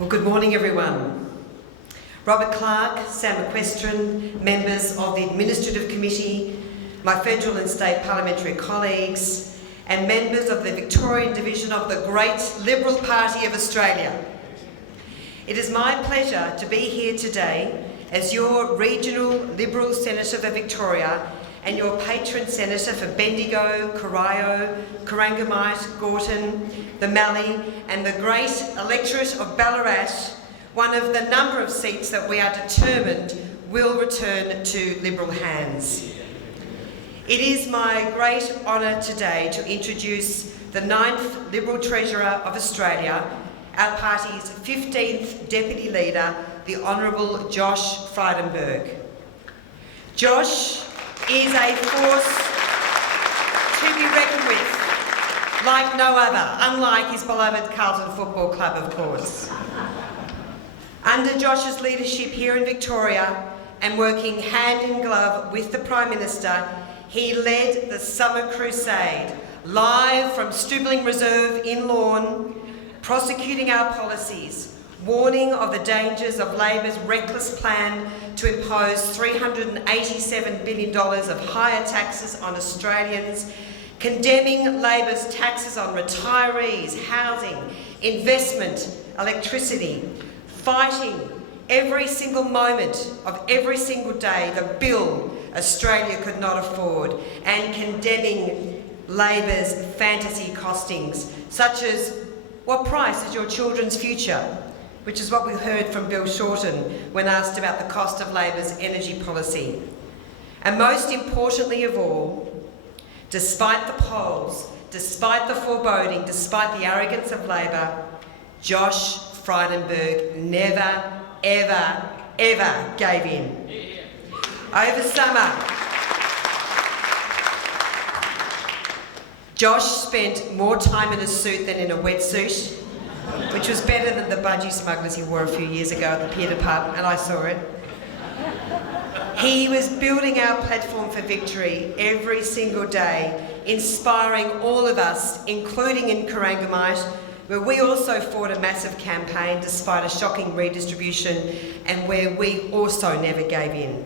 Well, good morning, everyone. Robert Clark, Sam Equestrian, members of the Administrative Committee, my federal and state parliamentary colleagues, and members of the Victorian Division of the Great Liberal Party of Australia. It is my pleasure to be here today as your Regional Liberal Senator for Victoria and your patron senator for Bendigo, Corio, Corangamite, Gorton, the Mallee and the great electorate of Ballarat, one of the number of seats that we are determined will return to Liberal hands. It is my great honour today to introduce the 9th Liberal Treasurer of Australia, our party's 15th Deputy Leader, the Honourable Josh Frydenberg. Josh is a force to be reckoned with, like no other, unlike his beloved Carlton Football Club, of course. Under Josh's leadership here in Victoria and working hand in glove with the Prime Minister, he led the Summer Crusade, live from Stubling Reserve in Lorne, prosecuting our policies, warning of the dangers of Labor's reckless plan to impose $387 billion of higher taxes on Australians, condemning Labor's taxes on retirees, housing, investment, electricity, fighting every single moment of every single day the bill Australia could not afford, and condemning Labor's fantasy costings, such as what price is your children's future? Which is what we heard from Bill Shorten when asked about the cost of Labor's energy policy. And most importantly of all, despite the polls, despite the foreboding, despite the arrogance of Labor, Josh Frydenberg never, ever, ever gave in. Over summer, Josh spent more time in a suit than in a wetsuit, which was better than the budgie smugglers he wore a few years ago at the Peter Pub, and I saw it. He was building our platform for victory every single day, inspiring all of us, including in Corangamite, where we also fought a massive campaign despite a shocking redistribution and where we also never gave in.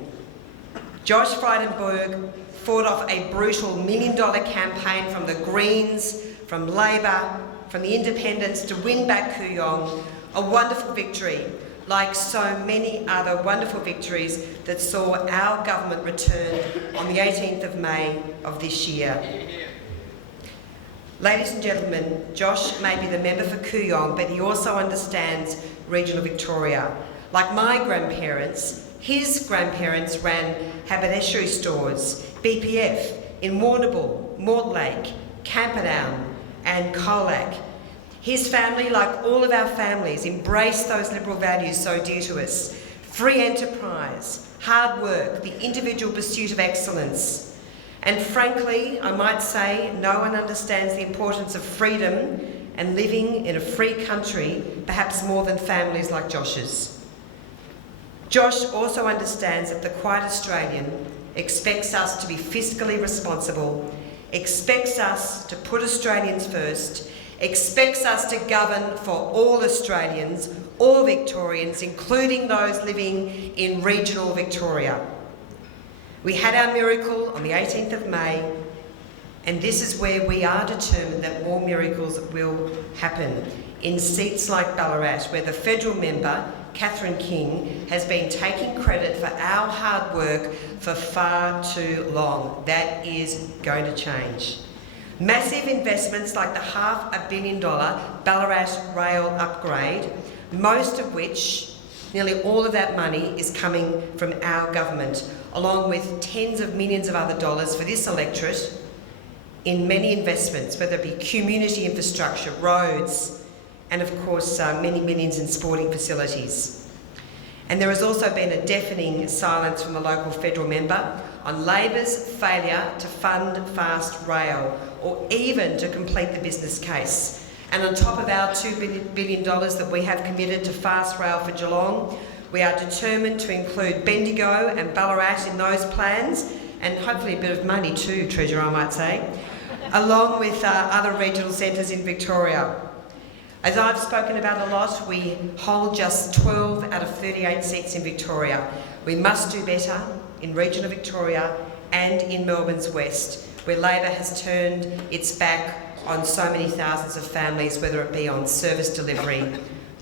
Josh Frydenberg fought off a brutal $1 million campaign from the Greens, from Labor, from the Independents to win back Kooyong, a wonderful victory, like so many other wonderful victories that saw our government return on the 18th of May of this year. Ladies and gentlemen, Josh may be the member for Kooyong, but he also understands regional Victoria. Like my grandparents, his grandparents ran haberdashery stores, BPF, in Warrnambool, Mortlake, Camperdown, and Colac. His family, like all of our families, embraced those Liberal values so dear to us. Free enterprise, hard work, the individual pursuit of excellence. And frankly, I might say, no one understands the importance of freedom and living in a free country, perhaps more than families like Josh's. Josh also understands that the quiet Australian expects us to be fiscally responsible, expects us to put Australians first, expects us to govern for all Australians, all Victorians, including those living in regional Victoria. We had our miracle on the 18th of May, and this is where we are determined that more miracles will happen in seats like Ballarat, where the federal member, Catherine King, has been taking credit for our hard work for far too long. That is going to change. Massive investments like the $500 million Ballarat rail upgrade, most of which, nearly all of that money, is coming from our government, along with tens of millions of other dollars for this electorate in many investments, whether it be community infrastructure, roads, and of course many millions in sporting facilities. And there has also been a deafening silence from the local federal member on Labor's failure to fund fast rail or even to complete the business case. And on top of our $2 billion that we have committed to fast rail for Geelong, we are determined to include Bendigo and Ballarat in those plans, and hopefully a bit of money too, Treasurer, I might say, along with other regional centres in Victoria. As I've spoken about a lot, we hold just 12 out of 38 seats in Victoria. We must do better in regional Victoria and in Melbourne's West, where Labor has turned its back on so many thousands of families, whether it be on service delivery,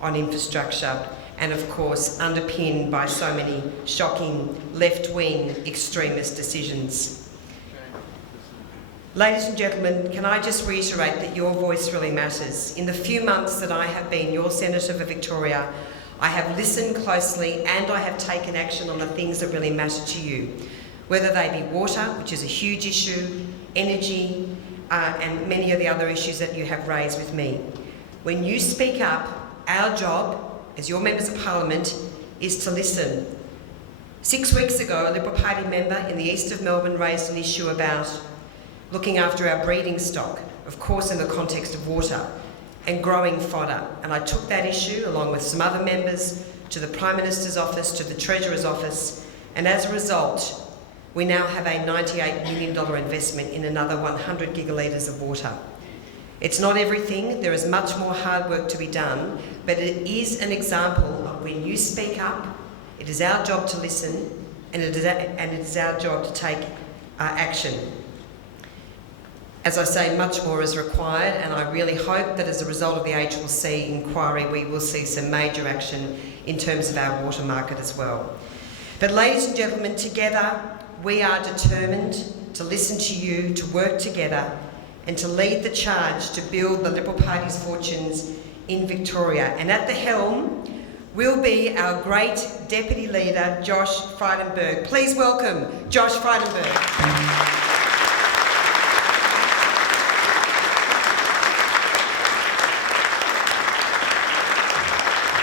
on infrastructure, and of course underpinned by so many shocking left-wing extremist decisions. Ladies and gentlemen, can I just reiterate that your voice really matters. In the few months that I have been your Senator for Victoria, I have listened closely and I have taken action on the things that really matter to you, whether they be water, which is a huge issue, energy, and many of the other issues that you have raised with me. When you speak up, our job as your members of Parliament is to listen. 6 weeks ago, a Liberal Party member in the east of Melbourne raised an issue about looking after our breeding stock, of course in the context of water, and growing fodder. And I took that issue, along with some other members, to the Prime Minister's office, to the Treasurer's office, and as a result, we now have a $98 million investment in another 100 gigalitres of water. It's not everything, there is much more hard work to be done, but it is an example of when you speak up, it is our job to listen, and it is our job to take action. As I say, much more is required, and I really hope that as a result of the ACCC inquiry, we will see some major action in terms of our water market as well. But ladies and gentlemen, together we are determined to listen to you, to work together, and to lead the charge to build the Liberal Party's fortunes in Victoria. And at the helm will be our great Deputy Leader, Josh Frydenberg. Please welcome Josh Frydenberg.